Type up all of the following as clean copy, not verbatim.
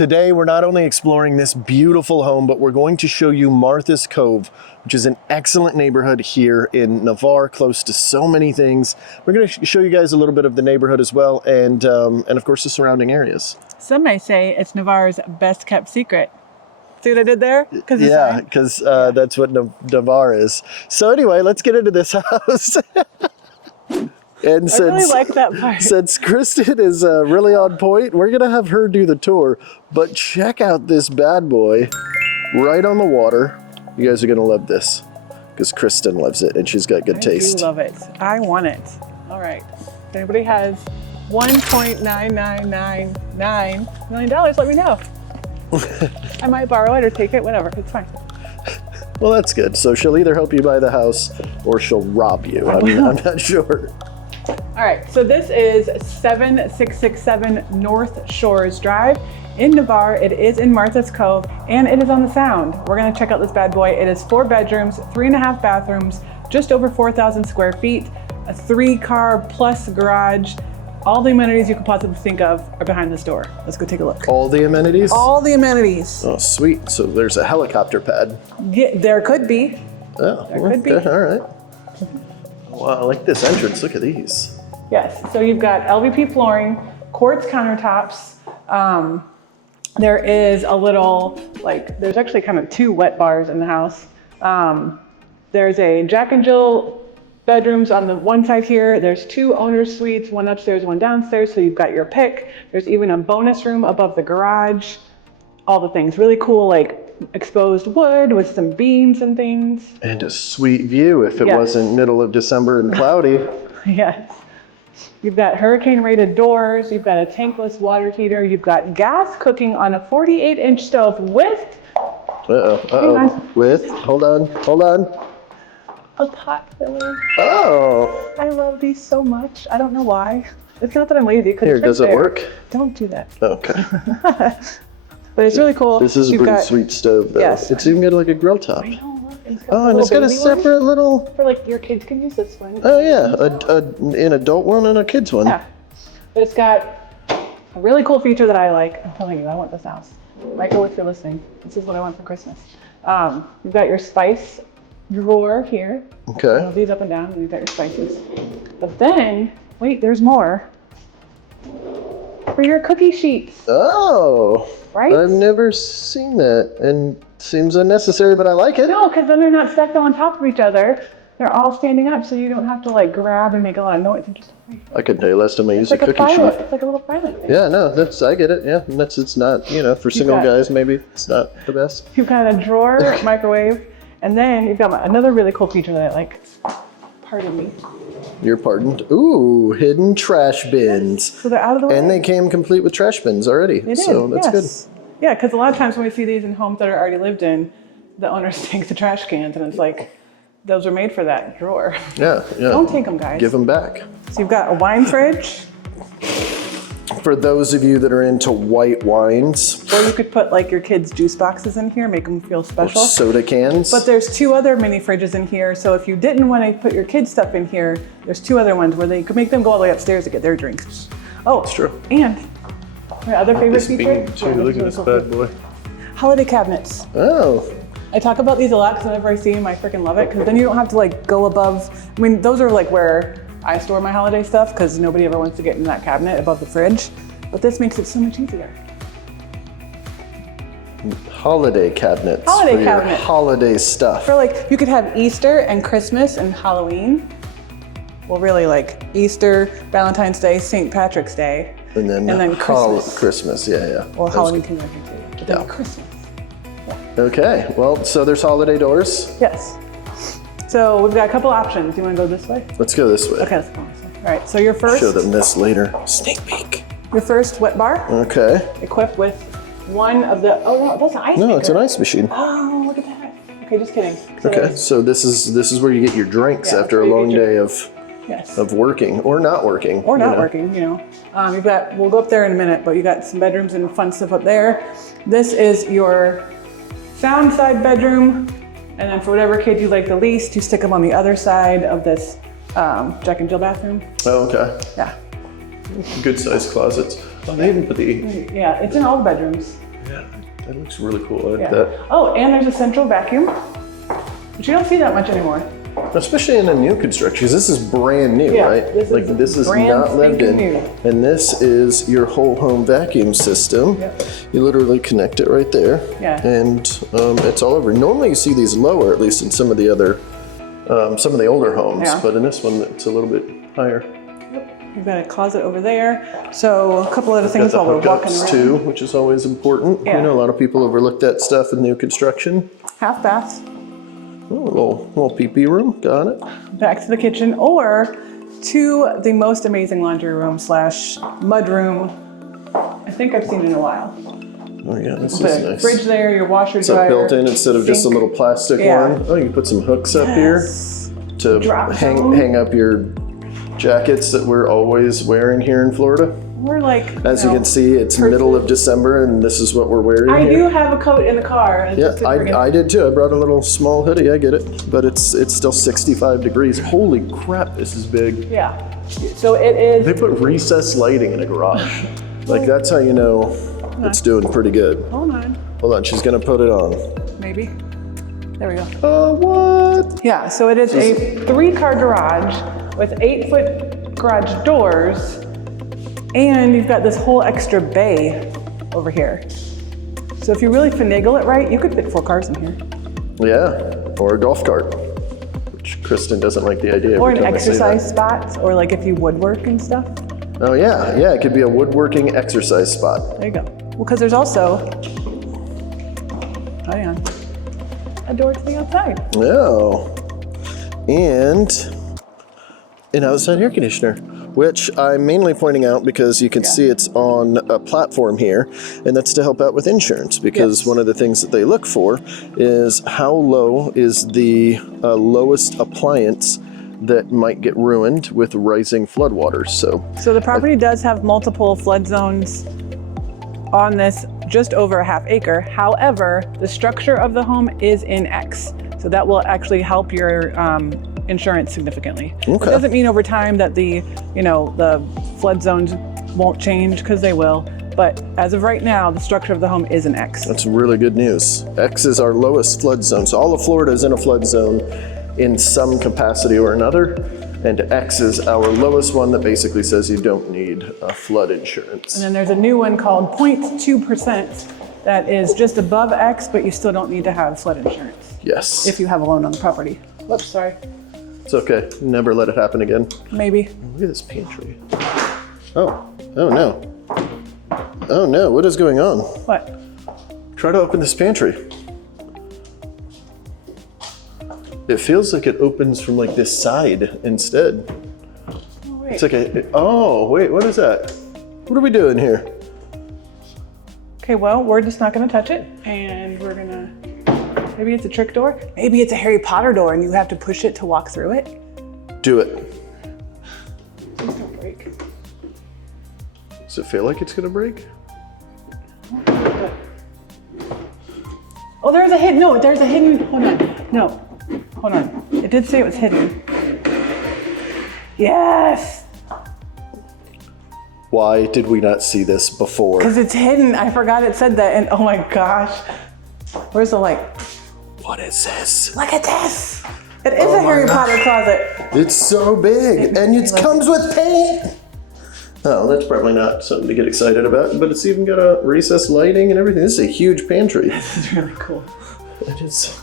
Today, we're not only exploring this beautiful home, but we're going to show you Martha's Cove, which is an excellent neighborhood here in Navarre, close to so many things. We're going to show you guys a little bit of the neighborhood as well, and of course the surrounding areas. Some may say it's Navarre's best kept secret. See what I did there? Yeah, because that's what Navarre is. So anyway, let's get into this house. And I really like that part. Since Kristen is really on point, we're going to have her do the tour. But check out this bad boy right on the water. You guys are going to love this because Kristen loves it and she's got good taste. I do love it. I want it. All right. If anybody has $1.9999 million, let me know. I might borrow it or take it, whatever. It's fine. Well, that's good. So she'll either help you buy the house or she'll rob you. I'm not sure. All right, so this is 7667 North Shores Drive in Navarre. It is in Martha's Cove, and it is on the Sound. We're gonna check out this bad boy. It is 4 bedrooms, 3.5 bathrooms, just over 4,000 square feet, a 3-car plus garage. All the amenities you could possibly think of are behind this door. Let's go take a look. All the amenities? All the amenities. Oh, sweet. So there's a helicopter pad. Yeah, there could be. Oh, there could be. All right. Wow, I like this entrance. Look at these. Yes, so you've got LVP flooring, quartz countertops. There is a little, there's actually kind of 2 wet bars in the house. There's a Jack and Jill bedrooms on the one side here. There's 2 owner's suites, one upstairs, one downstairs, so you've got your pick. There's even a bonus room above the garage. All the things, really cool, exposed wood with some beams and things. And a sweet view if it wasn't middle of December and cloudy. Yes. You've got hurricane rated doors. You've got a tankless water heater. You've got gas cooking on a 48-inch stove with... Hold on. A pot filler. Oh. I love these so much. I don't know why. It's not that I'm lazy. Here, does it work? Don't do that. Okay. But it's really cool. This is a pretty sweet stove, though. Yes. It's even got a grill top. I know, look, and it's got a separate little... For your kids can use this one. Oh yeah, an adult one and a kid's one. Yeah. But it's got a really cool feature that I like. I'm telling you, I want this house. Michael, if you're listening, this is what I want for Christmas. You've got your spice drawer here. Okay. Move these up and down, and you've got your spices. But then, wait, there's more. For your cookie sheets. Oh. Right? I've never seen that, and seems unnecessary, but I like it. No, because then they're not stacked on top of each other. They're all standing up, so you don't have to grab and make a lot of noise. I couldn't tell you last time I used a cookie sheet. It's like a little pilot. Yeah, no, I get it. Yeah, and it's not, for single guys, maybe it's not the best. You've got a drawer, microwave, and then you've got another really cool feature that I like. Pardon me. You're pardoned. Ooh, hidden trash bins. So they're out of the way. And they came complete with trash bins already. They did, so that's good. Yeah, because a lot of times when we see these in homes that are already lived in, the owners take the trash cans and it's those are made for that drawer. Yeah. Don't take them, guys. Give them back. So you've got a wine fridge. For those of you that are into white wines. Or you could put your kids' juice boxes in here, make them feel special. Or soda cans. But there's 2 other mini fridges in here, so if you didn't want to put your kids' stuff in here, there's 2 other ones where they could make them go all the way upstairs to get their drinks. Oh, that's true. And my other favorite feature. Look at this bad boy. Holiday cabinets. Oh. I talk about these a lot because whenever I see them, I freaking love it. Because then you don't have to go above. I mean, those are where I store my holiday stuff because nobody ever wants to get in that cabinet above the fridge. But this makes it so much easier. Holiday cabinets. Holiday for your holiday stuff. For you could have Easter and Christmas and Halloween. Well, really Easter, Valentine's Day, St. Patrick's Day. And then Christmas. Christmas, yeah. Well, Halloween can work too. But then Christmas. Yeah. Okay, well, so there's holiday doors. Yes. So we've got a couple options. You want to go this way? Let's go this way. Okay, let's go this way. All right, so your first. Show them this later. Sneak peek. Your first wet bar. Okay. Equipped with one of the. Oh no, that's an ice maker. No, it's an ice machine. Oh, look at that. Okay, just kidding. So this is where you get your drinks after a long day of working or not working. Or not working, You've got. We'll go up there in a minute, but you got some bedrooms and fun stuff up there. This is your sound side bedroom, and then for whatever kid you like the least, you stick them on the other side of this Jack and Jill bathroom. Oh, okay. Yeah. Good sized closets. Oh, they even put the... Yeah, it's in all the bedrooms. Yeah, that looks really cool. I like Yeah. that. Oh, and there's a central vacuum, which you don't see that much anymore. Especially in a new construction, because this is brand new, Yeah, right? this is brand not lived in. spanking new. And this is your whole home vacuum system. Yep. You literally connect it right there. Yeah. And it's all over. Normally you see these lower, at least in some of the other, some of the older homes, Yeah. but in this one it's a little bit higher. You've got a closet over there. So a couple other things Got while the we're walking hookups around. too, which is always important. Yeah. You know, a lot of people overlook that stuff in new construction. Half bath. Oh, little pee-pee room, got it. Back to the kitchen, or to the most amazing laundry room / mud room I think I've seen in a while. Oh yeah, this Put is a nice. fridge there, your washer, So dryer, built in instead of just a sink. little plastic Yeah. one. Oh, you can put some hooks up here to Drop zone. hang up your jackets that we're always wearing here in Florida. We're like, As you can see, it's middle of December and this is what we're wearing I here. do have a coat in the car. It's Yeah, just that we're gonna- I did too. I brought a little small hoodie, I get it. But it's still 65 degrees. Holy crap, this is big. Yeah. So it is. They put recessed lighting in a garage. Like that's how you know it's doing pretty good. Hold on. Hold on, she's gonna put it on. Maybe. There we go. Oh, what? Yeah, so it is a 3-car garage with 8-foot garage doors, and you've got this whole extra bay over here. So if you really finagle it right, you could fit 4 cars in here. Yeah, or a golf cart, which Kristen doesn't like the idea. Or every an time I say exercise spot, or like if you woodwork and stuff. that. Oh yeah, yeah, it could be a woodworking exercise spot. There you go. Well, because there's also, hang on, a door to the outside. Oh, and an outside air conditioner, which I'm mainly pointing out because you can see it's on a platform here, and that's to help out with insurance, because Yes. one of the things that they look for is how low is the lowest appliance that might get ruined with rising floodwaters. So So the property does have multiple flood zones on this just over a half acre. However, the structure of the home is in X. So that will actually help your insurance significantly. It Okay. doesn't mean over time that the flood zones won't change, because they will. But as of right now, the structure of the home is an X. that's really good news. X is our lowest flood zone. So all of Florida is in a flood zone in some capacity or another. And X is our lowest one that basically says you don't need flood insurance. And then there's a new one called 0.2% that is just above X, but you still don't need to have flood insurance Yes. if you have a loan on the property. Whoops, sorry. It's okay. Never let it happen again. Maybe. Look at this pantry. Oh no. Oh no, what is going on? What? Try to open this pantry. It feels like it opens from like this side instead. Oh, wait. It's like wait, what is that? What are we doing here? Okay, well, we're just not gonna touch it, and we're gonna, maybe it's a trick door? Maybe it's a Harry Potter door and you have to push it to walk through it? Do it. Please don't break. Does it feel like it's gonna break? Oh, there's a hidden, hold on. It did say it was hidden. Yes, Why did we not see this before? because it's hidden. I forgot it said that, and oh my gosh. Where's the light? What is this? Look at this. It is a Harry Potter closet. It's so big, and it comes with paint. Oh, that's probably not something to get excited about, but it's even got a recessed lighting and everything. This is a huge pantry. This is really cool. It is.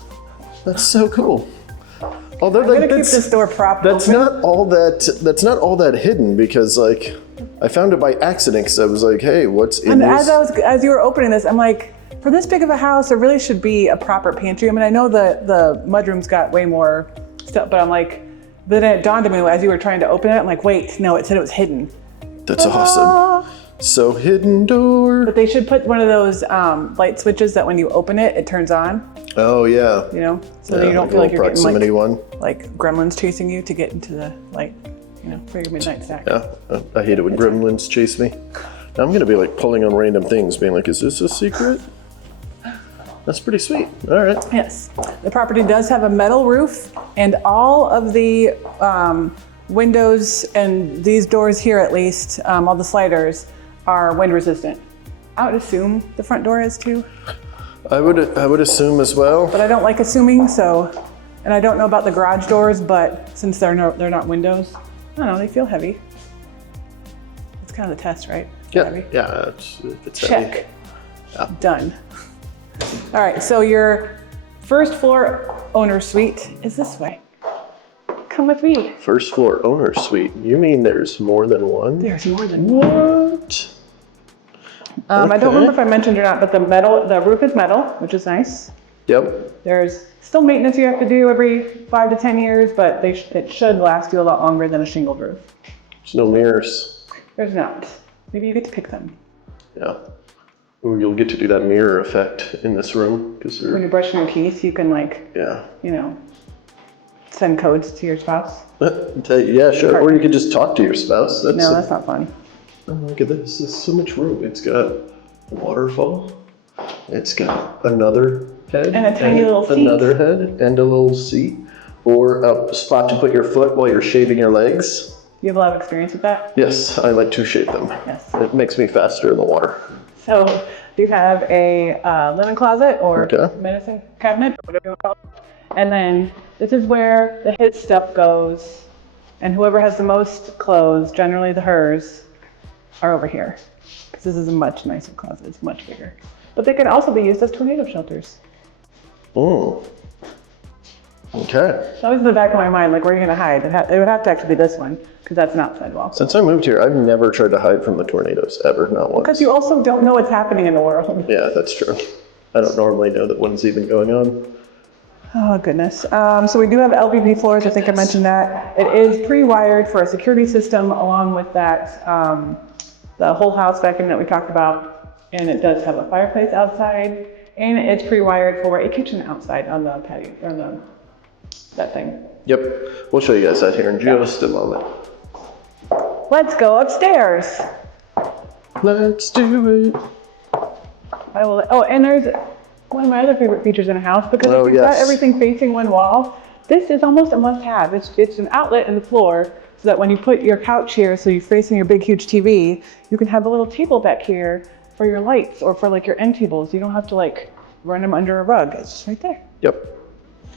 That's so cool. Although I'm gonna keep this door propped that's open. not all that. That's not all that hidden, because like I found it by accident. Because I was like, hey, what's in And this? as you were opening this, I'm like, for this big of a house, there really should be a proper pantry. I mean, I know the mudroom's got way more stuff, but I'm like, but then it dawned on me as you were trying to open it, I'm like, wait, no, it said it was hidden. That's awesome. So hidden door. But they should put one of those light switches that when you open it, it turns on, Oh yeah. you know? So that you don't like feel a like you're getting proximity one. like gremlins chasing you to get into the light, you know, for your midnight snack. Yeah, I hate it when gremlins chase me. I'm gonna be like pulling on random things, being like, is this a secret? That's pretty sweet. All right. Yes, the property does have a metal roof, and all of the windows and these doors here, at least, all the sliders are wind resistant. I would assume the front door is too. I would assume as well. But I don't like assuming, so, and I don't know about the garage doors, but since they're not windows, I don't know, they feel heavy. It's kind of the test, right? Yeah, Heavy. yeah, it's Check. heavy. Yeah. Done. All right, so your first floor owner suite is this way. Come with me. First floor owner suite. You mean there's more than one? There's more than one. What? I don't remember if I mentioned or not, but the roof is metal, which is nice. Yep. There's still maintenance you have to do every 5 to 10 years, but it should last you a lot longer than a shingled roof. There's no mirrors. There's not. Maybe you get to pick them. Yeah. Ooh, you'll get to do that mirror effect in this room because When you're brushing your teeth, you can send codes to your spouse. Yeah, sure. Or you could just talk to your spouse. No, that's not fun. Oh, look at this. There's so much room. It's got a waterfall. It's got another head. And a tiny little seat. Another head and a little seat. Or a spot to put your foot while you're shaving your legs. You have a lot of experience with that? Yes, I like to shave them. Yes. It makes me faster in the water. So you have a linen closet or Okay. medicine cabinet, or whatever you want to call it. And then this is where the his stuff goes. And whoever has the most clothes, generally hers, are over here. Because this is a much nicer closet. It's much bigger. But they can also be used as tornado shelters. Oh. Okay. It's always in the back of my mind, like, where are you going to hide? It would have to actually be this one, because that's an outside wall. Since I moved here, I've never tried to hide from the tornadoes, ever, not once. Because you also don't know what's happening in the world. Yeah, that's true. I don't normally know that one's even going on. Oh, goodness. So we do have LVP floors. I think I mentioned that. It is pre-wired for a security system along with that, the whole house vacuum that we talked about. And it does have a fireplace outside. And it's pre-wired for a kitchen outside on the patio, or that thing. Yep. We'll show you guys that here in just a moment. Let's go upstairs. Let's do it. Oh, and there's one of my other favorite features in a house, because if you've got everything facing one wall, this is almost a must-have. It's an outlet in the floor, so that when you put your couch here, so you're facing your big, huge TV, you can have a little table back here for your lights or for like your end tables. You don't have to like run them under a rug. It's just right there. Yep.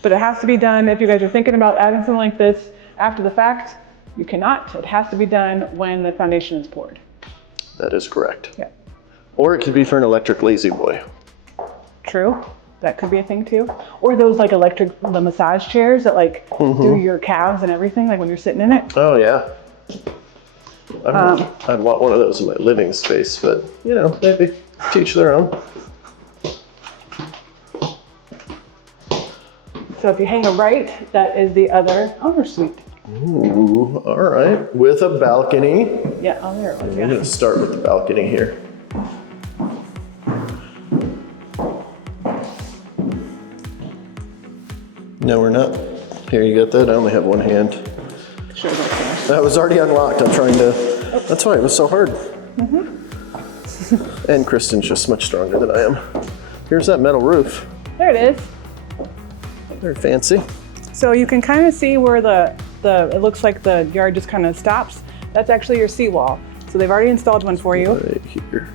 But it has to be done. If you guys are thinking about adding something like this after the fact, you cannot. It has to be done when the foundation is poured. That is correct. Yeah. Or it could be for an electric lazy boy. True. That could be a thing too. Or those like the massage chairs that like do your calves and everything, like when you're sitting in it. Oh, yeah. I'd want one of those in my living space, but maybe teach their own. So if you hang a right, that is the other owner suite. Ooh, all right. With a balcony. Yeah, oh, there it was. I'm going to start with the balcony here. No, we're not. Here, you got that? I only have one hand. Sure, that's That was already unlocked. I'm trying to... That's why it was so hard. And Kristen's just much stronger than I am. Here's that metal roof. there it is. Very fancy. So you can kind of see where it looks like the yard just kind of stops. That's actually your seawall. So they've already installed one for you, Right here.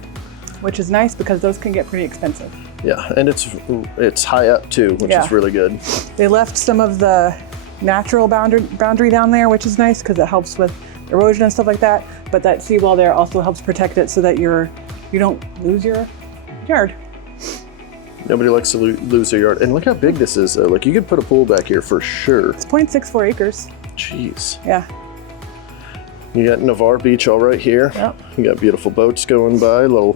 which is nice because those can get pretty expensive. Yeah, and it's high up too, which is really good. They left some of the natural boundary down there, which is nice because it helps with erosion and stuff like that. But that seawall there also helps protect it so that you don't lose your yard. Nobody likes to lose their yard. And look how big this is, though. Like, you could put a pool back here for sure. It's 0.64 acres. Jeez. Yeah. You got Navarre Beach all right here. Yep. You got beautiful boats going by, little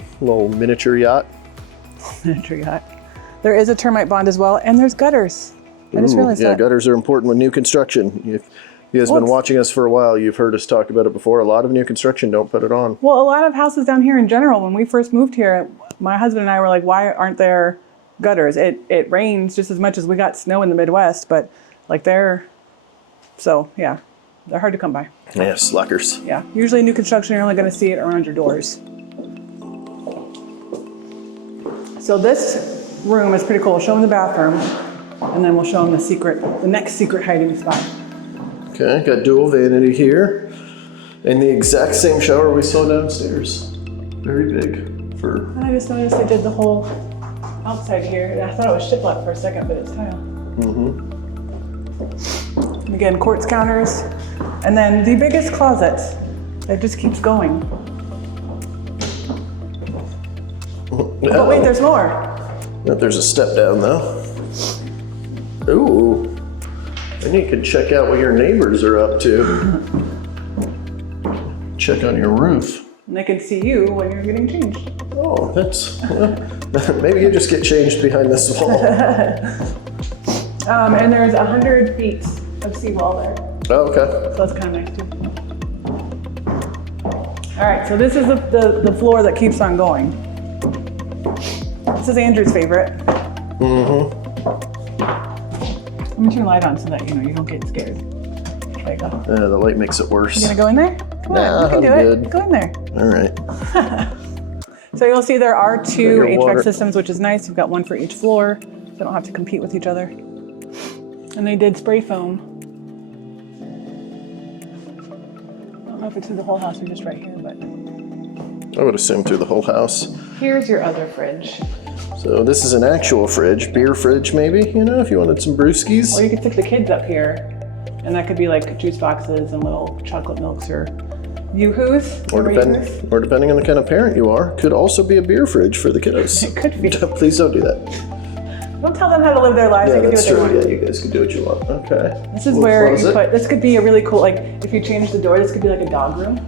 miniature yacht. Miniature yacht. There is a termite bond as well, and there's gutters. I just realized that. Gutters are important with new construction. If you guys have been watching us for a while, you've heard us talk about it before. A lot of new construction don't put it on. Well, a lot of houses down here in general, when we first moved here, my husband and I were like, why aren't there gutters? It rains just as much as we got snow in the Midwest, but like they're hard to come by. Yeah, slackers. Yeah, usually new construction, you're only going to see it around your doors. So this room is pretty cool. We'll show them the bathroom, and then we'll show them the next secret hiding spot. Okay, got dual vanity here. And the exact same shower we saw downstairs. Very big. And I just noticed they did the whole outside here. I thought it was shiplap for a second, but it's tile. And again, quartz counters. And then the biggest closet that just keeps going. But wait, there's more. There's a step down though. Ooh. And you can check out what your neighbors are up to. Check on your roof. And they can see you when you're getting changed. Oh, that's, well, maybe you just get changed behind this wall. And there's 100 feet of seawall there. Oh, okay. So that's kind of nice too. All right, so this is the floor that keeps on going. This is Andrew's favorite. Let me turn the light on so that you don't get scared. There you go. The light makes it worse. You gonna go in there? Come on, you can do it. Go in there. All right. So you'll see there are two HVAC water. systems, which is nice. You've got one for each floor. So they don't have to compete with each other. And they did spray foam. I don't know if it's through the whole house or just right here, but I would assume through the whole house. here's your other fridge. So this is an actual fridge, beer fridge maybe, if you wanted some brewskis. Or you could stick the kids up here, and that could be like juice boxes and little chocolate milks or yoo-hoos. Or depending on the kind of parent you are, could also be a beer fridge for the kiddos. It could be. Please don't do that. Don't tell them how to live their lives. Yeah, They can do that's what true. they want. Yeah, you guys can do what you want. Okay. This is We'll where close you it. put, this could be a really cool, like if you change the door, this could be like a dog room.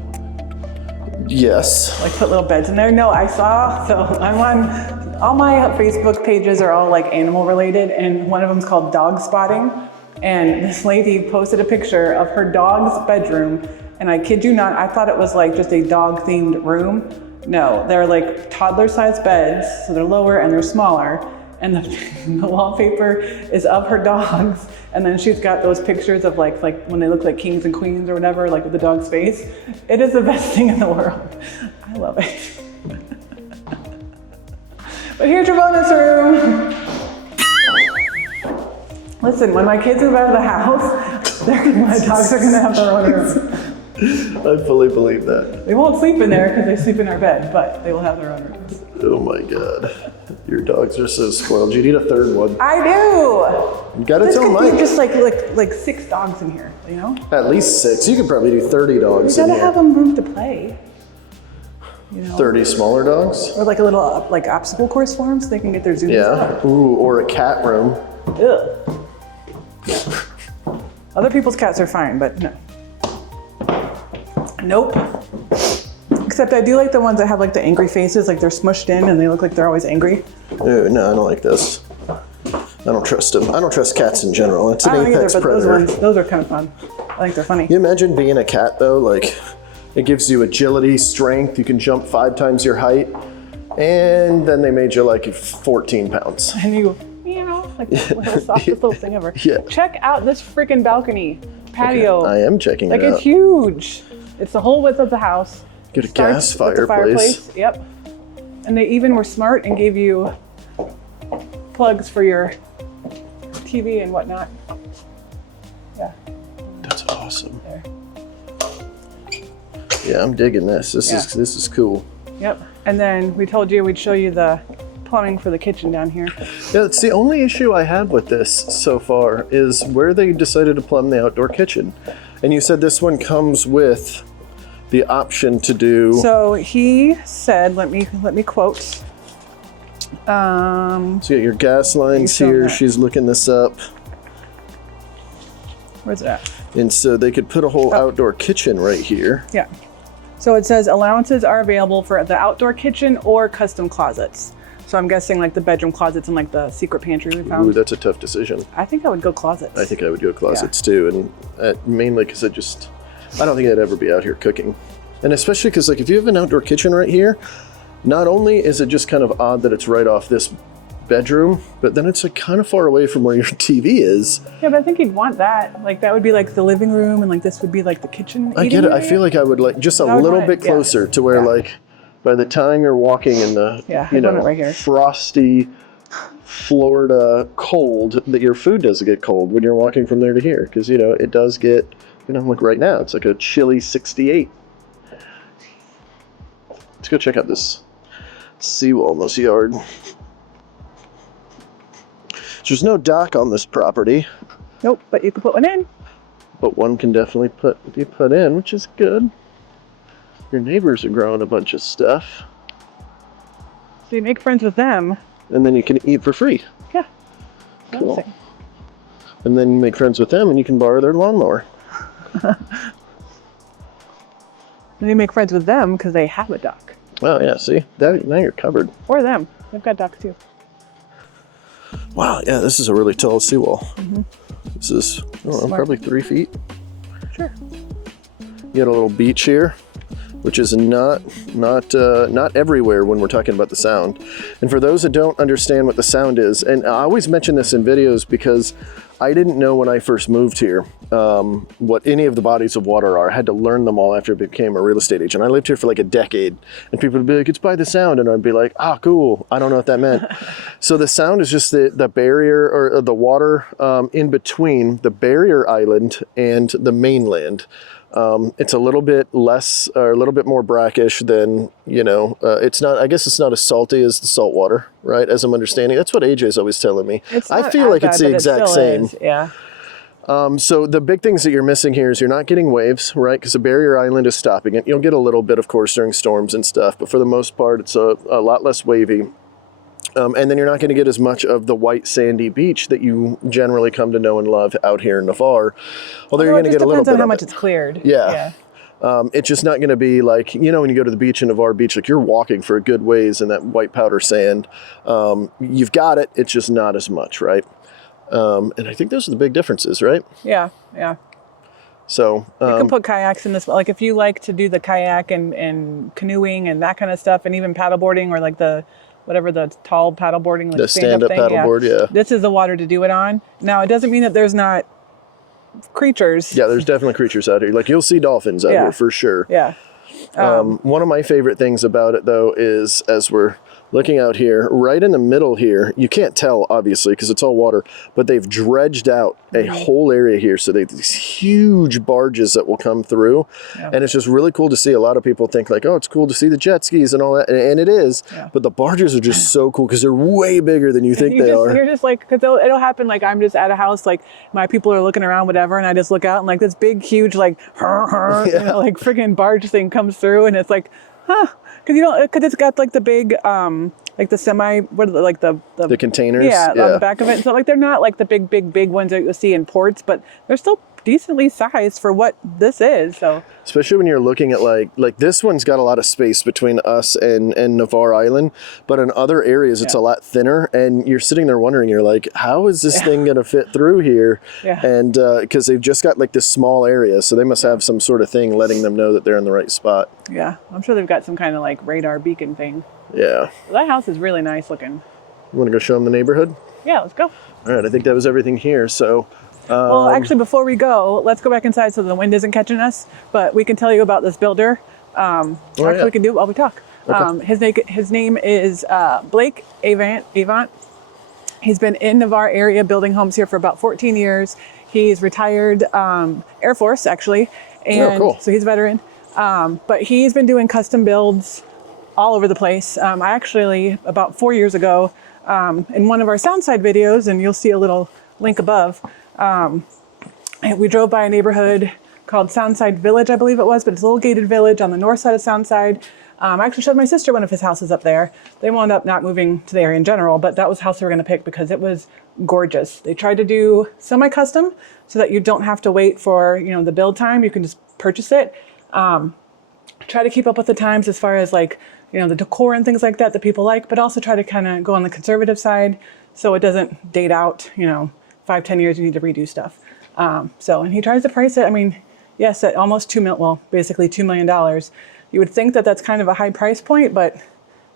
Yes. Like put little beds in there. No, I saw, so I'm on, all my Facebook pages are all like animal related, and one of them's called dog spotting. And this lady posted a picture of her dog's bedroom, and I kid you not, I thought it was like just a dog themed room. No, they're like toddler sized beds, so they're lower and they're smaller. And the wallpaper is of her dogs. And then she's got those pictures of like when they look like kings and queens or whatever, like with the dog's face. It is the best thing in the world. I love it. But here's your bonus room. Listen, when my kids move out of the house, my dogs are gonna have their own room. I fully believe that. They won't sleep in there because they sleep in our bed, but they will have their own rooms. Oh my God. Your dogs are so spoiled. You need a third one. I do. You got its This own could be mic. just like 6 dogs in here, At least 6. You could probably do 30 dogs You in gotta here. have them room to play. 30 smaller dogs? Or like a little like obstacle course for them so they can get their zoomies Yeah. out. Ooh, or a cat room. Ugh. Other people's cats are fine, but no. Nope. Except I do like the ones that have like the angry faces, like they're smushed in and they look like they're always angry. Ooh, no, I don't like this. I don't trust them. I don't trust cats in general. It's an I don't either, apex but predator. those are kind of fun. I think they're funny. You imagine being a cat though, like it gives you agility, strength, you can jump 5 times your height, and then they made you like 14 pounds. And you, like the softest little thing ever. Yeah. Check out this freaking balcony patio. I am checking Like it out. it's huge. It's the whole width of the house. Get a Starts gas with the fireplace. Yep. And they even were smart and gave you plugs for your TV and whatnot. Yeah. That's awesome. There. Yeah, I'm digging this. This Yeah. is cool. Yep. And then we told you we'd show you the plumbing for the kitchen down here. Yeah, it's the only issue I have with this so far is where they decided to plumb the outdoor kitchen. And you said this one comes with the option to do. So he said, let me quote. So you got your gas lines show here. that. She's looking this up. Where's it at? And so they could put a whole outdoor kitchen right here. Yeah. So it says allowances are available for the outdoor kitchen or custom closets. So I'm guessing like the bedroom closets and like the secret pantry we found. Ooh, that's a tough decision. I think I would go closets. I think I would go closets too, and mainly because I don't think I'd ever be out here cooking. And especially because like if you have an outdoor kitchen right here, not only is it just kind of odd that it's right off this bedroom, but then it's like kind of far away from where your TV is. Yeah, but I think you'd want that. Like that would be like the living room and like this would be like the kitchen. I get it. I feel like I would like just a I would little want it, bit closer to where like by the time you're walking in the I'd want it right here. frosty Florida cold, that your food doesn't get cold when you're walking from there to here, because it does get like right now it's like a chilly 68. Let's go check out this seawall in this yard. There's no dock on this property. Nope, but you can put one in. But one can definitely be put in, which is good. Your neighbors are growing a bunch of stuff. So you make friends with them. And then you can eat for free. Yeah. Cool. And then you make friends with them and you can borrow their lawnmower. Then you make friends with them because they have a dock. Oh yeah, see? Now you're covered. Or them. They've got docks too. Wow, yeah, this is a really tall seawall. Mm-hmm. This is, I don't know, probably 3 feet. Sure. You got a little beach here, which is not everywhere when we're talking about the sound. And for those that don't understand what the sound is, and I always mention this in videos because I didn't know when I first moved here what any of the bodies of water are. I had to learn them all after I became a real estate agent. I lived here for like a decade, and people would be like, it's by the sound, and I'd be like, ah, cool. I don't know what that meant. So the sound is just the barrier or the water in between the barrier island and the mainland. It's a little bit less, or a little bit more brackish than, you know, it's not, I guess it's not as salty as the salt water, right? As I'm understanding. That's what AJ's always telling me. I feel like it's the exact same. Yeah. So the big things that you're missing here is you're not getting waves, right? Because the barrier island is stopping it. You'll get a little bit, of course, during storms and stuff, but for the most part, it's a lot less wavy. And then you're not going to get as much of the white sandy beach that you generally come to know and love out here in Navarre. Although you're going to get a little bit depends on how of much it. it's cleared. Yeah. It's just not going to be like, you know, when you go to the beach in Navarre Beach, like you're walking for a good ways in that white powder sand. You've got it. It's just not as much, right? And I think those are the big differences, right? Yeah, yeah. So you can put kayaks in this. Like if you like to do the kayak and canoeing and that kind of stuff, and even paddleboarding or like the whatever the tall paddleboarding, like the stand-up paddleboard, yeah. This is the water to do it on. Now, it doesn't mean that there's not creatures. Yeah, there's definitely creatures out here. Like you'll see dolphins out here for sure. Yeah. One of my favorite things about it though is as we're looking out here, right in the middle here, you can't tell obviously because it's all water, but they've dredged out a whole area here. So they have these huge barges that will come through. Yeah. And it's just really cool to see. A lot of people think like, oh, it's cool to see the jet skis and all that. And it is, but the barges are just so cool because they're way bigger than you think they are. You're just like, because it'll happen like I'm just at a house, like my people are looking around, whatever, and I just look out and like this big, huge, like, you know, like freaking barge thing comes through and it's like, huh. Because it's got like the big, like the semi, what are like the containers, on the back of it. So like they're not like the big ones that you'll see in ports, but they're still decently sized for what this is. So especially when you're looking at like this one's got a lot of space between us and Navarre Island, but in other areas it's a lot thinner, and you're sitting there wondering, you're like, how is this thing gonna fit through here? And because they've just got like this small area, so they must have some sort of thing letting them know that they're in the right spot. Yeah, I'm sure they've got some kind of like radar beacon thing. Yeah. Well, that house is really nice looking. You want to go show them the neighborhood? Yeah, let's go. All right, I think that was everything here. So well, actually, before we go, let's go back inside so the wind isn't catching us. But we can tell you about this builder. We can do it while we talk. Okay. His name is Blake Avant. He's been in Navarre area building homes here for about 14 years. He's retired Air Force, actually. And so he's a veteran. But he's been doing custom builds all over the place. I actually, about 4 years ago, in one of our Soundside videos, and you'll see a little link above, we drove by a neighborhood called Soundside Village, I believe it was, but it's a little gated village on the north side of Soundside. I actually showed my sister one of his houses up there. They wound up not moving to the area in general, but that was the house they were going to pick because it was gorgeous. They tried to do semi-custom so that you don't have to wait for, you know, the build time. You can just purchase it. Try to keep up with the times as far as like, you know, the decor and things like that people like, but also try to kind of go on the conservative side so it doesn't date out, you know, 5-10 years you need to redo stuff. And he tries to price it, I mean, yes, at almost basically $2 million. You would think that that's kind of a high price point, but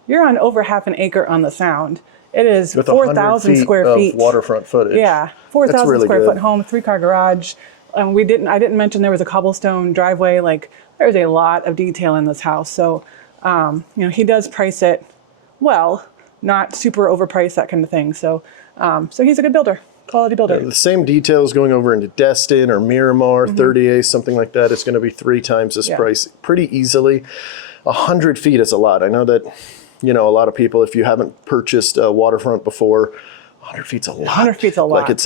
you're on over half an acre on the Sound. It is 4,000 square feet. Of waterfront footage. Yeah, 4,000 square foot home, 3-car garage. I didn't mention there was a cobblestone driveway. Like there's a lot of detail in this house. So, you know, he does price it well, not super overpriced, that kind of thing. So, so he's a good builder. Quality builder. The same details going over into Destin or Miramar, 30A, something like that. It's going to be 3 times this price pretty easily. 100 feet is a lot. I know that You know, a lot of people, if you haven't purchased a waterfront before, 100 feet's a lot. 100 feet's a lot. Like it's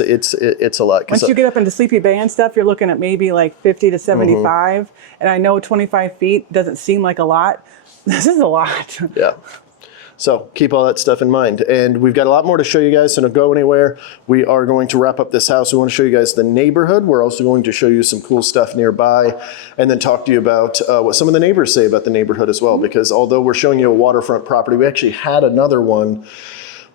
a lot. Once you get up into Sleepy Bay and stuff, you're looking at maybe like 50 to 75. And I know 25 feet doesn't seem like a lot. This is a lot. Yeah. So keep all that stuff in mind. And we've got a lot more to show you guys, so don't go anywhere. We are going to wrap up this house. We want to show you guys the neighborhood. We're also going to show you some cool stuff nearby and then talk to you about what some of the neighbors say about the neighborhood as well. Because although we're showing you a waterfront property, we actually had another one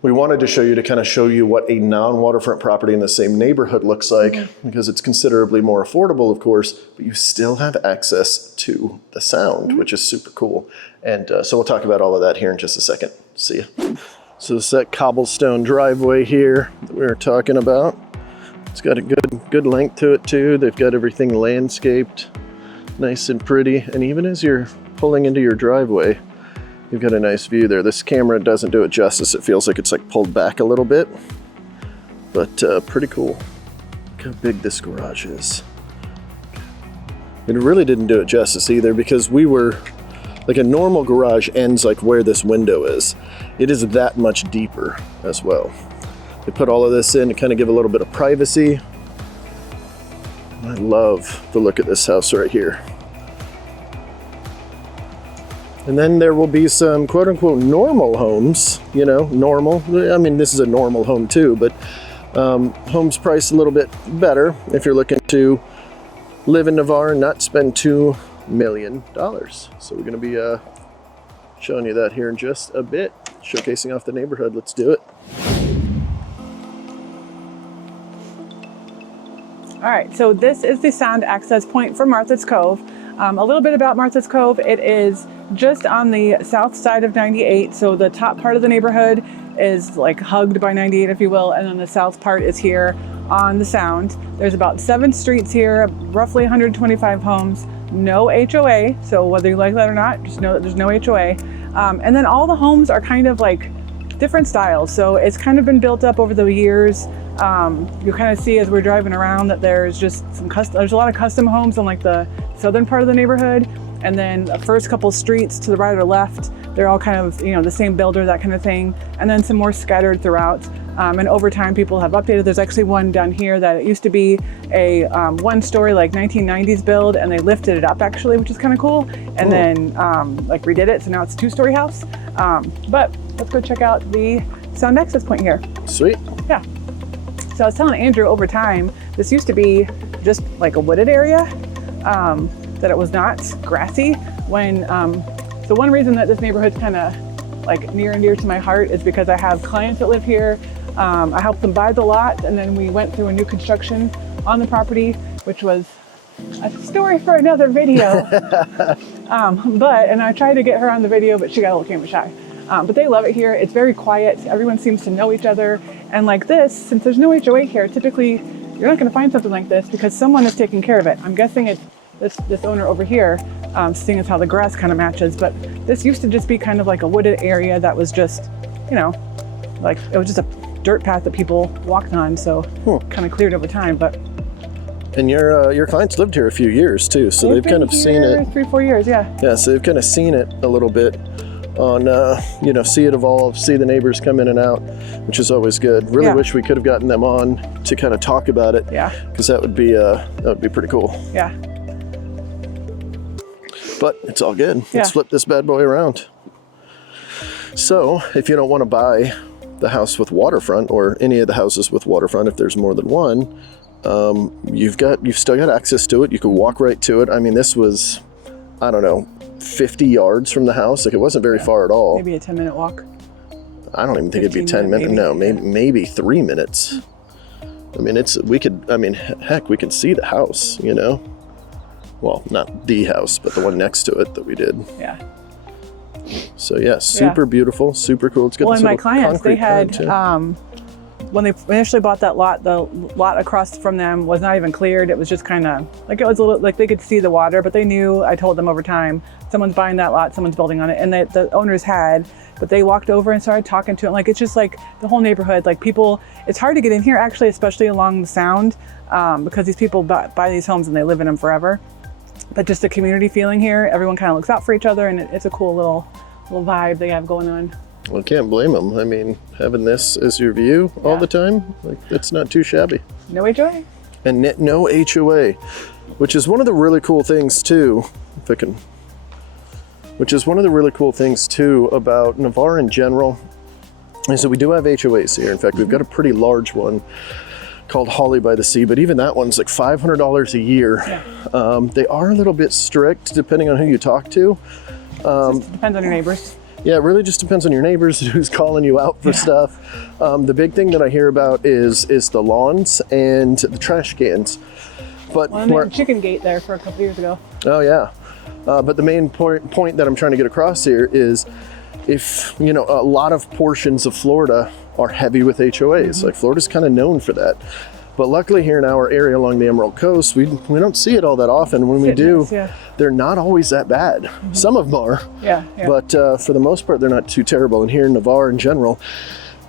we wanted to show you to kind of show you what a non-waterfront property in the same neighborhood looks like, because it's considerably more affordable, of course, but you still have access to the sound, which is super cool. And so we'll talk about all of that here in just a second. See ya. So it's that cobblestone driveway here that we were talking about. It's got a good length to it too. They've got everything landscaped, nice and pretty. And even as you're pulling into your driveway, you've got a nice view there. This camera doesn't do it justice. It feels like it's like pulled back a little bit, but pretty cool. Look how big this garage is. It really didn't do it justice either, because we were, like, a normal garage ends like where this window is. It is that much deeper as well. They put all of this in to kind of give a little bit of privacy. I love the look at this house right here. And then there will be some quote unquote normal homes, you know, normal. I mean, this is a normal home too, but homes priced a little bit better if you're looking to live in Navarre and not spend $2 million. So we're gonna be showing you that here in just a bit, showcasing off the neighborhood. Let's do it. All right, so this is the sound access point for Martha's Cove. A little bit about Martha's Cove. It is just on the south side of 98. So the top part of the neighborhood is like hugged by 98, if you will. And then the south part is here on the sound. There's about 7 streets here, roughly 125 homes, no HOA. So whether you like that or not, just know that there's no HOA. And then all the homes are kind of like different styles. So it's kind of been built up over the years. You kind of see as we're driving around that there's just there's a lot of custom homes on like the southern part of the neighborhood, and then the first couple streets to the right or left, they're all kind of, you know, the same builder, that kind of thing, and then some more scattered throughout. And over time people have updated. There's actually one down here that it used to be a one-story like 1990s build, and they lifted it up actually, which is kind of cool, and then like redid it, so now it's a 2-story house. But let's go check out the sound access point here. Sweet. Yeah. So I was telling Andrew, over time, this used to be just like a wooded area, that it was not grassy. So one reason that this neighborhood's kind of like near and dear to my heart is because I have clients that live here. I helped them buy the lot, and then we went through a new construction on the property, which was a story for another video. And I tried to get her on the video, but she got a little camera shy. But they love it here. It's very quiet. Everyone seems to know each other. And like this, since there's no HOA here, typically you're not going to find something like this because someone is taking care of it. I'm guessing it's this owner over here, seeing as how the grass kind of matches. But this used to just be kind of like a wooded area that was just, you know, like it was just a dirt path that people walked on. So kind of cleared over time. But And your clients lived here a few years too, so they've kind of seen it. 3-4 years, yeah. Yeah, so they've kind of seen it a little bit on, you know, see it evolve, see the neighbors come in and out, which is always good. Really wish we could have gotten them on to kind of talk about it. Yeah. Because that would be pretty cool. Yeah. But it's all good. Let's flip this bad boy around. So if you don't want to buy the house with waterfront, or any of the houses with waterfront, if there's more than one, you've still got access to it. You can walk right to it. I mean, this was, I don't know, 50 yards from the house. Like, it wasn't very far at all. Maybe a 10-minute walk. I don't even think it'd be 10 minutes. No, maybe 3 minutes. I mean, heck, we could see the house, you know? Well, not the house, but the one next to it that we did. Yeah. So yeah, super beautiful, super cool. It's got well, this and my little clients, they had, pad, when they initially bought that lot, the lot across from them was not even cleared. It was just kind of like, it was a little, like they could see the water, but they knew, I told them over time, someone's buying that lot, someone's building on it. And the owners had, but they walked over and started talking to them. Like, it's just like the whole neighborhood, like people, it's hard to get in here actually, especially along the sound, because these people buy these homes and they live in them forever. But just the community feeling here, everyone kind of looks out for each other, and it's a cool little vibe they have going on. Well, I can't blame them. I mean, having this as your view all the time, like, that's not too shabby. No HOA. And no HOA, which is one of the really cool things too, about Navarre in general, is that we do have HOAs here. In fact, we've got a pretty large one called Holly by the Sea, but even that one's like $500 a year. Yeah. They are a little bit strict depending on who you talk to. Just depends on your neighbors. Yeah, it really just depends on your neighbors who's calling you out for stuff. The big thing that I hear about is the lawns and the trash cans. But Well, and they had a chicken gate there for a couple years ago. Oh yeah, but the main point that I'm trying to get across here is, if you know, a lot of portions of Florida are heavy with HOAs. Like Florida's kind of known for that. But luckily here in our area along the Emerald Coast, we don't see it all that often. When we do, they're not always that bad. Some of them are, but for the most part, they're not too terrible. And here in Navarre in general,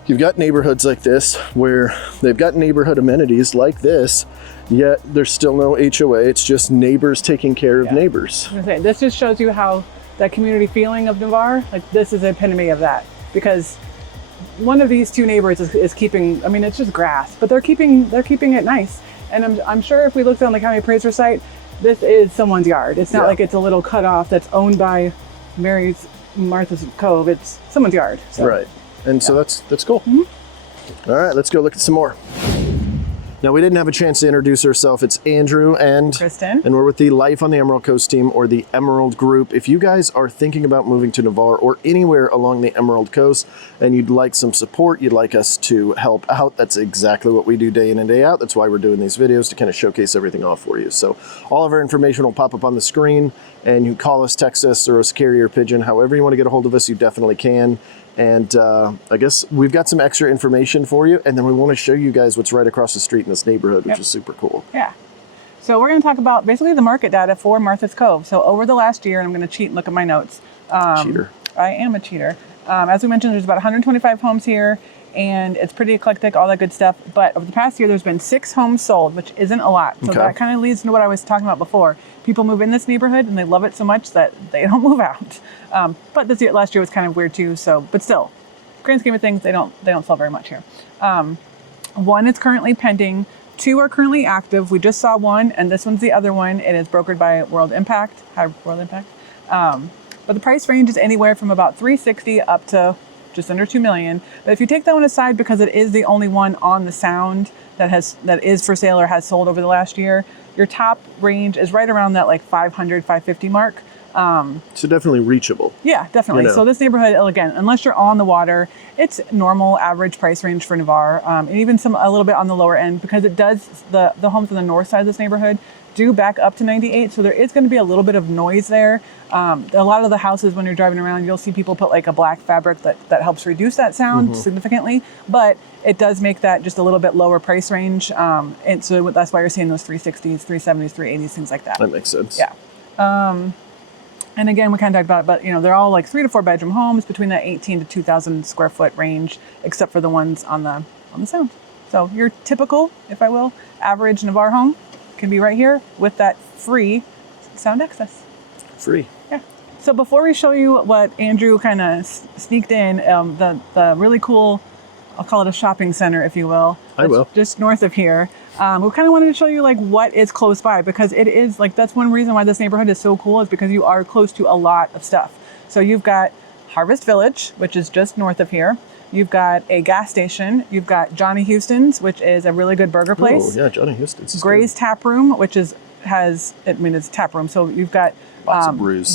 you've got neighborhoods like this where they've got neighborhood amenities like this, yet there's still no HOA. It's just neighbors taking care of neighbors. I was gonna say, this just shows you how that community feeling of Navarre, like this is the epitome of that. Because one of these two neighbors is keeping, I mean, it's just grass, but they're keeping it nice. And I'm sure if we looked on the county appraiser site, this is someone's yard. It's not like it's a little cutoff that's owned by Martha's Cove. It's someone's yard. So. Right. And so that's cool. All right, let's go look at some more. Now, we didn't have a chance to introduce ourselves. It's Andrew and Kristen. And we're with the Life on the Emerald Coast team, or the Emerald Group. If you guys are thinking about moving to Navarre or anywhere along the Emerald Coast and you'd like some support, you'd like us to help out, that's exactly what we do day in and day out. That's why we're doing these videos, to kind of showcase everything off for you. So all of our information will pop up on the screen, and you can call us, text us, or us carrier pigeon. However you want to get a hold of us, you definitely can. And I guess we've got some extra information for you, and then we want to show you guys what's right across the street in this neighborhood, which is super cool. Yeah. So we're going to talk about basically the market data for Martha's Cove. So over the last year, and I'm going to cheat and look at my notes. Cheater. I am a cheater. As we mentioned, there's about 125 homes here, and it's pretty eclectic, all that good stuff. But over the past year, there's been 6 homes sold, which isn't a lot. So that kind of leads to what I was talking about before. People move in this neighborhood, and they love it so much that they don't move out. But last year was kind of weird too. So, but still, grand scheme of things, they don't sell very much here. 1 is currently pending. 2 are currently active. We just saw 1, and this one's the other one. It is brokered by World Impact. But the price range is anywhere from about $360,000 up to just under $2 million. But if you take that one aside, because it is the only one on the Sound that is for sale or has sold over the last year, your top range is right around that like $500,000, $550,000 mark. So definitely reachable. Yeah, definitely. You know. So this neighborhood, again, unless you're on the water, it's normal average price range for Navarre, and even a little bit on the lower end, because it does, the homes on the north side of this neighborhood do back up to 98. So there is going to be a little bit of noise there. A lot of the houses, when you're driving around, you'll see people put like a black fabric that helps reduce that sound significantly, but it does make that just a little bit lower price range. And so that's why you're seeing those 360s, 370s, 380s, things like that. That makes sense. Yeah. And again, we kind of talked about it, but you know, they're all like 3 to 4 bedroom homes between that 18 to 2,000 square foot range, except for the ones on the Sound. So your typical, if I will, average Navarre home can be right here with that free sound access. Free. Yeah. So before we show you what Andrew kind of sneaked in, the really cool, I'll call it a shopping center, if you will. I will. Just north of here. We kind of wanted to show you like what is close by, because it is like, that's one reason why this neighborhood is so cool, is because you are close to a lot of stuff. So you've got Harvest Village, which is just north of here. You've got a gas station. You've got Johnny Houston's, which is a really good burger place. Oh yeah, Johnny Houston's. Gray's Tap Room, which it's a tap room. So you've got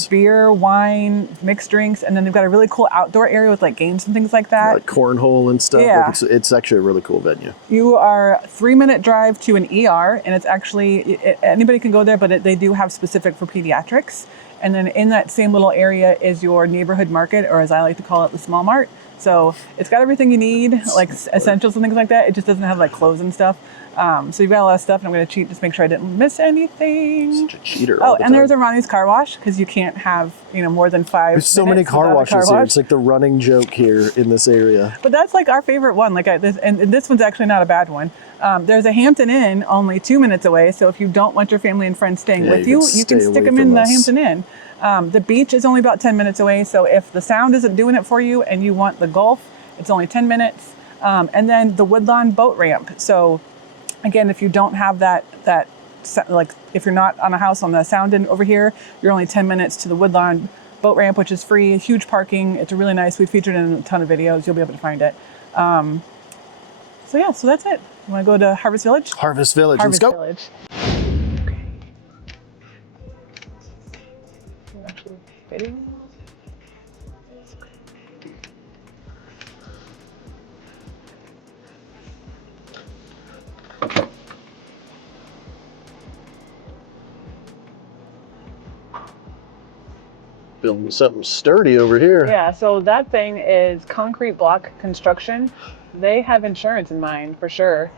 beer, wine, mixed drinks, and then they've got a really cool outdoor area with like games and things like that. Like cornhole and stuff. Yeah. Like it's actually a really cool venue. You are a 3-minute drive to an ER, and it's actually, anybody can go there, but they do have specific for pediatrics. And then in that same little area is your neighborhood market, or as I like to call it, the small mart. So it's got everything you need, like essentials and things like that. It just doesn't have like clothes and stuff. So you've got a lot of stuff, and I'm going to cheat just make sure I didn't miss anything. Such a cheater. Oh, and there's a Ronnie's car wash because you can't have more than 5. There's so many car washes here. It's like the running joke here in this area. But that's like our favorite one. And this one's actually not a bad one. There's a Hampton Inn only 2 minutes away. So if you don't want your family and friends staying with you can stick them in the Hampton Inn. The beach is only about 10 minutes away. So if the sound isn't doing it for you and you want the Gulf, it's only 10 minutes. And then the Woodlawn boat ramp. So again, if you don't have that, like if you're not on a house on the sound end over here, you're only 10 minutes to the Woodlawn boat ramp, which is free, huge parking. It's really nice. We featured it in a ton of videos. You'll be able to find it. So that's it. You want to go to Harvest Village? Harvest Village. Let's go. Village. Actually fitting. Building something sturdy over here. Yeah, so that thing is concrete block construction. They have insurance in mind for sure.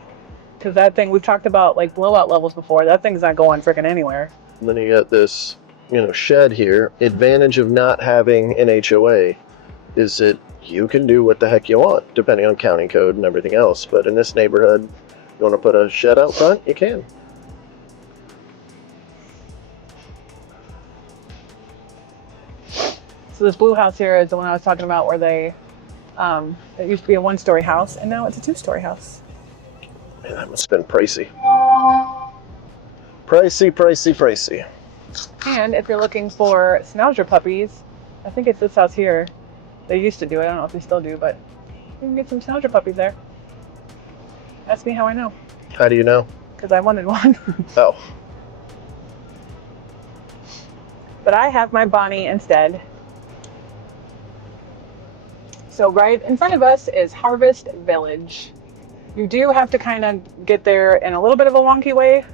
Because that thing, we've talked about like blowout levels before. That thing's not going freaking anywhere. And then you got this, shed here. Advantage of not having an HOA is that you can do what the heck you want, depending on county code and everything else. But in this neighborhood, you want to put a shed out front, you can. So this blue house here is the one I was talking about where they, it used to be a 1-story house and now it's a 2-story house. Man, that must have been pricey. Pricey. And if you're looking for Schnauzer puppies, I think it's this house here. They used to do it. I don't know if they still do, but you can get some Schnauzer puppies there. Ask me how I know. How do you know? Because I wanted one. Oh. But I have my Bonnie instead. So right in front of us is Harvest Village. You do have to kind of get there in a little bit of a wonky way.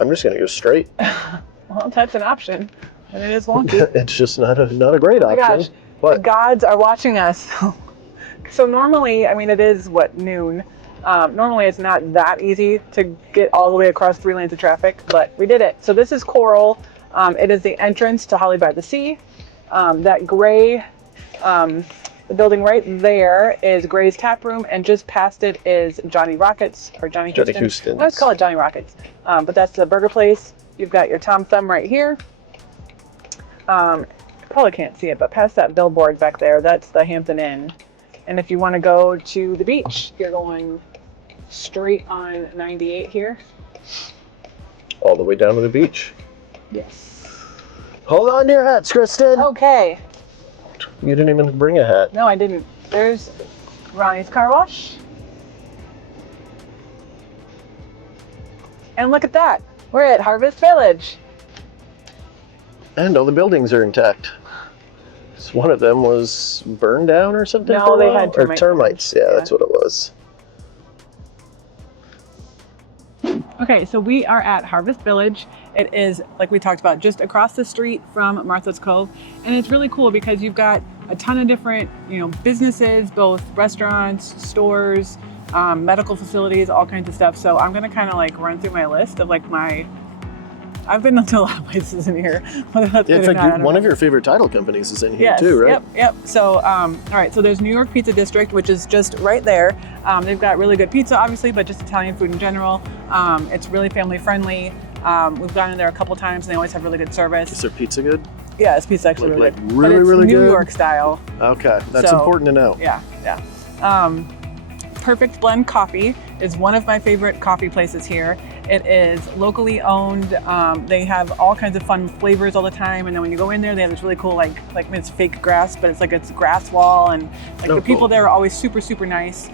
I'm just going to go straight. Well, that's an option. And it is wonky. It's just not a great option. Oh my gosh. What? The gods are watching us. So normally, it is noon. Normally it's not that easy to get all the way across 3 lanes of traffic, but we did it. So this is Coral. It is the entrance to Holly by the Sea. That gray, the building right there is Gray's Tap Room, and just past it is Johnny Rockets, or Johnny Houston. I always call it Johnny Rockets, but that's the burger place. You've got your Tom Thumb right here. Probably can't see it, but past that billboard back there, that's the Hampton Inn. And if you want to go to the beach, you're going straight on 98 here. All the way down to the beach. Yes. Hold on to your hats, Kristen. Okay. You didn't even bring a hat. No, I didn't. There's Ronnie's car wash. And look at that. We're at Harvest Village. And all the buildings are intact. So one of them was burned down or something? No, they had termites. Or termites. Yeah, that's what it was. Okay, so we are at Harvest Village. It is, like we talked about, just across the street from Martha's Cove. And it's really cool because you've got a ton of different, businesses, both restaurants, stores, medical facilities, all kinds of stuff. So I'm gonna kind of run through my list of I've been to a lot of places in here. Whether that's good or not, one of your favorite title companies is in here too, right? Yep. So, all right. So there's New York Pizza District, which is just right there. They've got really good pizza, obviously, but just Italian food in general. It's really family friendly. We've gone in there a couple times, and they always have really good service. Is their pizza good? Yeah, this pizza actually really good. Really, but it's really New good. New York style. Okay, that's important to know. Yeah. Perfect Blend Coffee is one of my favorite coffee places here. It is locally owned. They have all kinds of fun flavors all the time. And then when you go in there, they have this really cool, it's fake grass, but it's grass wall. And the people there are always super, super nice.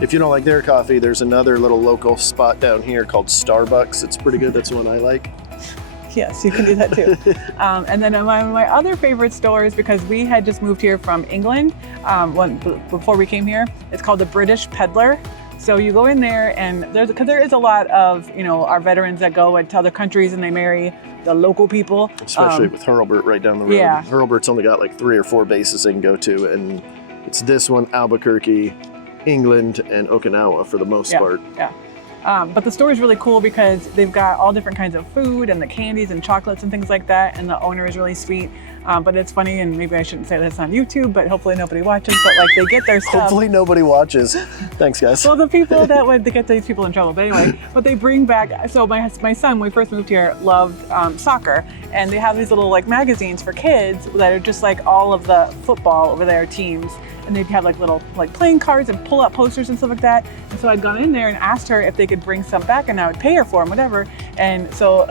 If you don't like their coffee, there's another little local spot down here called Starbucks. It's pretty good. That's the one I like. Yes, you can do that too. And then my other favorite stores, because we had just moved here from England before we came here, it's called the British Peddler. So you go in there, and because there is a lot of our veterans that go to other countries and they marry the local people. Especially with Hurlburt right down the road. Yeah. Hurlburt's only got 3 or 4 bases they can go to, and it's this one, Albuquerque, England and Okinawa for the most part. Yeah. But the store is really cool because they've got all different kinds of food and the candies and chocolates and things like that. And the owner is really sweet. But it's funny, and maybe I shouldn't say this on YouTube, but hopefully nobody watches. But like they get their stuff. Hopefully nobody watches. Thanks, guys. Well, the people that would get these people in trouble. But anyway, what they bring back. So my son, when we first moved here, loved soccer, and they have these little like magazines for kids that are just like all of the football over there teams. And they'd have like little like playing cards and pull out posters and stuff like that. And so I'd gone in there and asked her if they could bring some back, and I would pay her for them, whatever. And so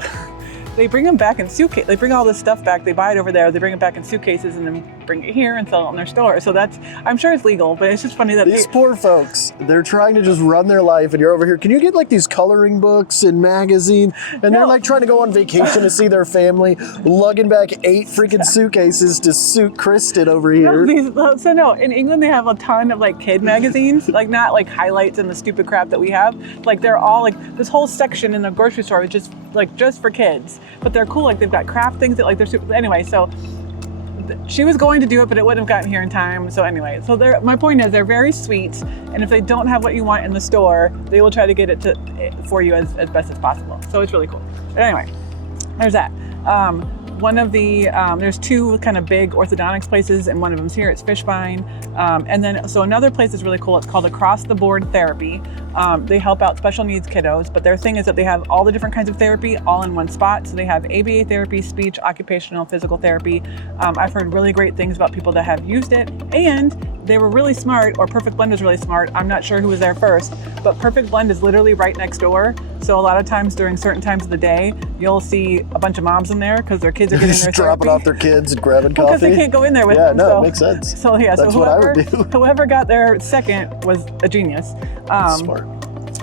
they bring them back in suitcases. They bring all this stuff back. They buy it over there. They bring it back in suitcases and then bring it here and sell it in their store. So that's, I'm sure it's legal, but it's just funny that these poor folks, they're trying to just run their life, and you're over here. Can you get like these coloring books and magazine? And they're like trying to go on vacation to see their family, lugging back 8 freaking suitcases to suit Kristen over here. No, in England they have a ton of like kid magazines, like not like highlights and the stupid crap that we have. Like they're all like this whole section in the grocery store is just for kids. But they're cool. Like they've got craft things that like they're super. Anyway, so she was going to do it, but it wouldn't have gotten here in time. So anyway, so my point is they're very sweet, and if they don't have what you want in the store, they will try to get it for you as best as possible. So it's really cool. But anyway, there's that. One of the, there's 2 kind of big orthodontics places, and one of them's here, it's Fishbine. And then, so another place is really cool, it's called Across the Board Therapy. They help out special needs kiddos, but their thing is that they have all the different kinds of therapy all in one spot. So they have ABA therapy, speech, occupational, physical therapy. I've heard really great things about people that have used it, and they were really smart, or Perfect Blend was really smart. I'm not sure who was there first, but Perfect Blend is literally right next door. So a lot of times during certain times of the day, you'll see a bunch of moms in there because their kids are getting their dropping off their kids and grabbing coffee. Because they can't go in there with them. Yeah, no, so, it makes sense. So yeah, that's so what I would do. Whoever got there second was a genius. Smart.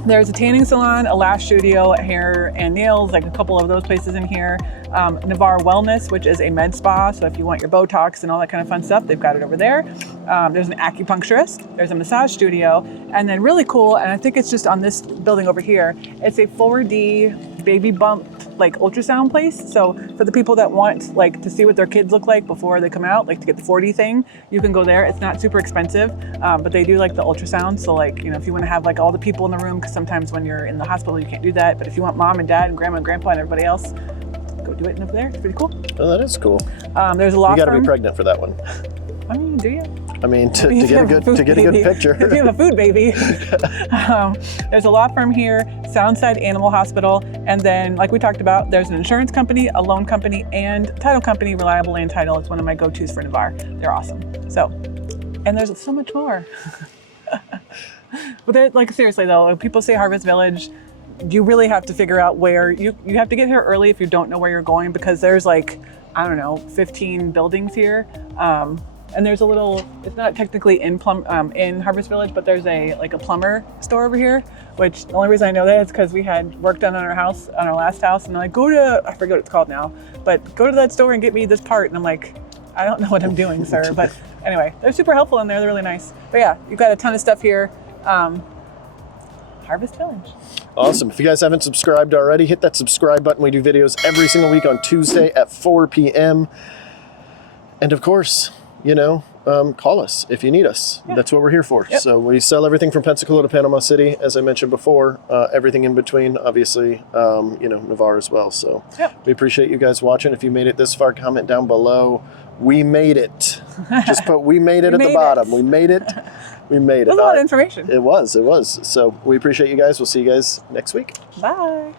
There's a tanning salon, a lash studio, hair and nails, like a couple of those places in here. Navarre Wellness, which is a med spa. So if you want your Botox and all that kind of fun stuff, they've got it over there. There's an acupuncturist, there's a massage studio, and then really cool, and I think it's just on this building over here, it's a 4D baby bump like ultrasound place. So for the people that want like to see what their kids look like before they come out, like to get the 4D thing, you can go there. It's not super expensive, but they do like the ultrasound. So like, you know, if you want to have like all the people in the room, because sometimes when you're in the hospital, you can't do that. But if you want mom and dad and grandma and grandpa and everybody else, go do it over there. It's pretty cool. Oh, that is cool. There's a law firm. You got to be pregnant for that one. I mean, do you? I mean, to get a good picture. If you have a food baby. There's a law firm here, Soundside Animal Hospital, and then, like we talked about, there's an insurance company, a loan company, and title company. Reliable Land Title. It's one of my go-tos for Navarre. They're awesome. So, and there's so much more. But like seriously though, people say Harvest Village. You really have to figure out where you have to get here early if you don't know where you're going, because there's like, I don't know, 15 buildings here. And there's a little, it's not technically in Harvest Village, but there's a plumber store over here, which the only reason I know that is because we had work done on our last house, and they're like, I forget what it's called now, but go to that store and get me this part. And I'm like, I don't know what I'm doing, sir. But anyway, they're super helpful in there. They're really nice. But yeah, you've got a ton of stuff here. Harvest Village. Awesome. If you guys haven't subscribed already, hit that subscribe button. We do videos every single week on Tuesday at 4 p.m. And of course, you know, call us if you need us. Yeah. That's what we're here for. Yep. So we sell everything from Pensacola to Panama City, as I mentioned before, everything in between, obviously, you know, Navarre as well. So we appreciate you guys watching. If you made it this far, comment down below. We made it. Just put we made it at the bottom. We made it. We made it. It was a lot of information. It was. So we appreciate you guys. We'll see you guys next week. Bye.